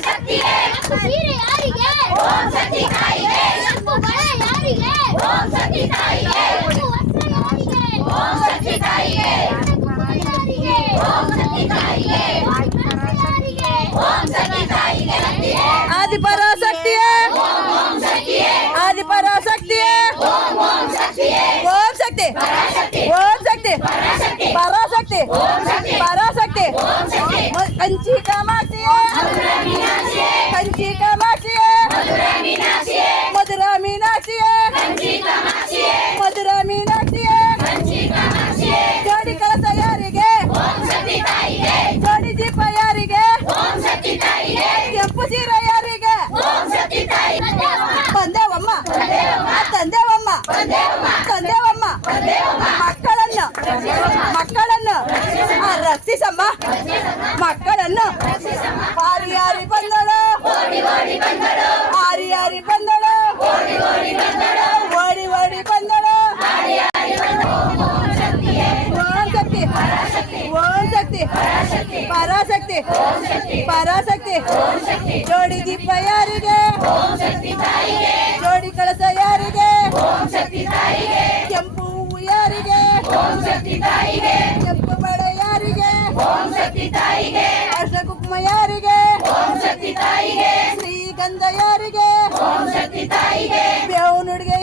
ಸೀರೆ ಯಾರಿಗೆ? ಕೆಂಪು ಬಳೆ ಯಾರಿಗೆ? ಕೆಂಪು ವಸ್ತ್ರ ಯಾರಿಗೆ? ಆದಿಪರಾಶಕ್ತಿಯೇ ಆದಿಪರಾಶಕ್ತಿಯೇ ಓಂ ಶಕ್ತಿ ಓಂ ಶಕ್ತಿ ಪರಾಶಕ್ತಿ ಪರಾಶಕ್ತಿ ಕಂಚಿ ಕಾಮಾಕ್ಷಿಯೇ ಕಂಚಿ ಕಾಮಾಕ್ಷಿಯೇ ಮಧುರ ಮೀನಾಕ್ಷಿಯೇ ಮಧುರ ಮೀನಾಕ್ಷಿಯೇ ಜೋಡಿ ಕಳಸ ಯಾರಿಗೆ? ಜೋಡಿ ದೀಪ ಯಾರಿಗೆ? ಕೆಂಪು ಸೀರೆ ಯಾರಿಗೆ? ಬಂದೇವಮ್ಮ ತಂದೇವಮ್ಮ ತಂದೇವಮ್ಮ ಮಕ್ಕಳನ್ನು ರಕ್ಷಿಸಮ್ಮ ಮಕ್ಕಳನ್ನು ಹಾರಿ ಬಂದಳು ಹಾರಿ ಬಂದಳು ಓಡಿ ಬಂದಳು ಓಂ ಶಕ್ತಿ ಪರಾಶಕ್ತಿ ಪರಾಶಕ್ತಿ ಜೋಡಿ ದೀಪ ಯಾರಿಗೆ? ಜೋಡಿ ಕಳಸ ಯಾರಿಗೆ? ಕೆಂಪು ಹೂವು ಯಾರಿಗೆ? ಕೆಂಪು ಬಳೆ ಯಾರಿಗೆ? ಅರ್ಶ ಕುಂಕುಮ ಯಾರಿಗೆ? ಶ್ರೀಗಂಧ ಯಾರಿಗೆ? ಬೇವು ನುಡಿಗೆ